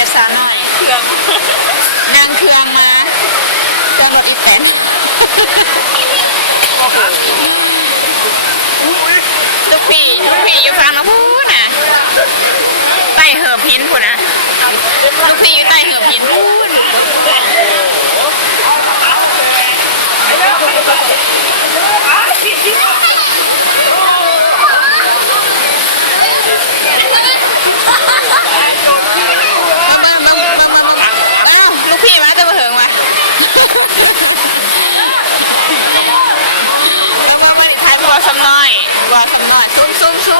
จะสามารถเครื่องนางเครื่องมาเครื่องรถอีแตนก็คือกพี่ลูกพี่อยู่ฟังนะพูดนะใต้เหือบหินพูดนะลูกพี่อยู่ใต้เหือบหิน เรามาผลิตภัณฑ์บัวสำน้อยรอซ้ำน้อยซุ้มซุ้มซุ้ม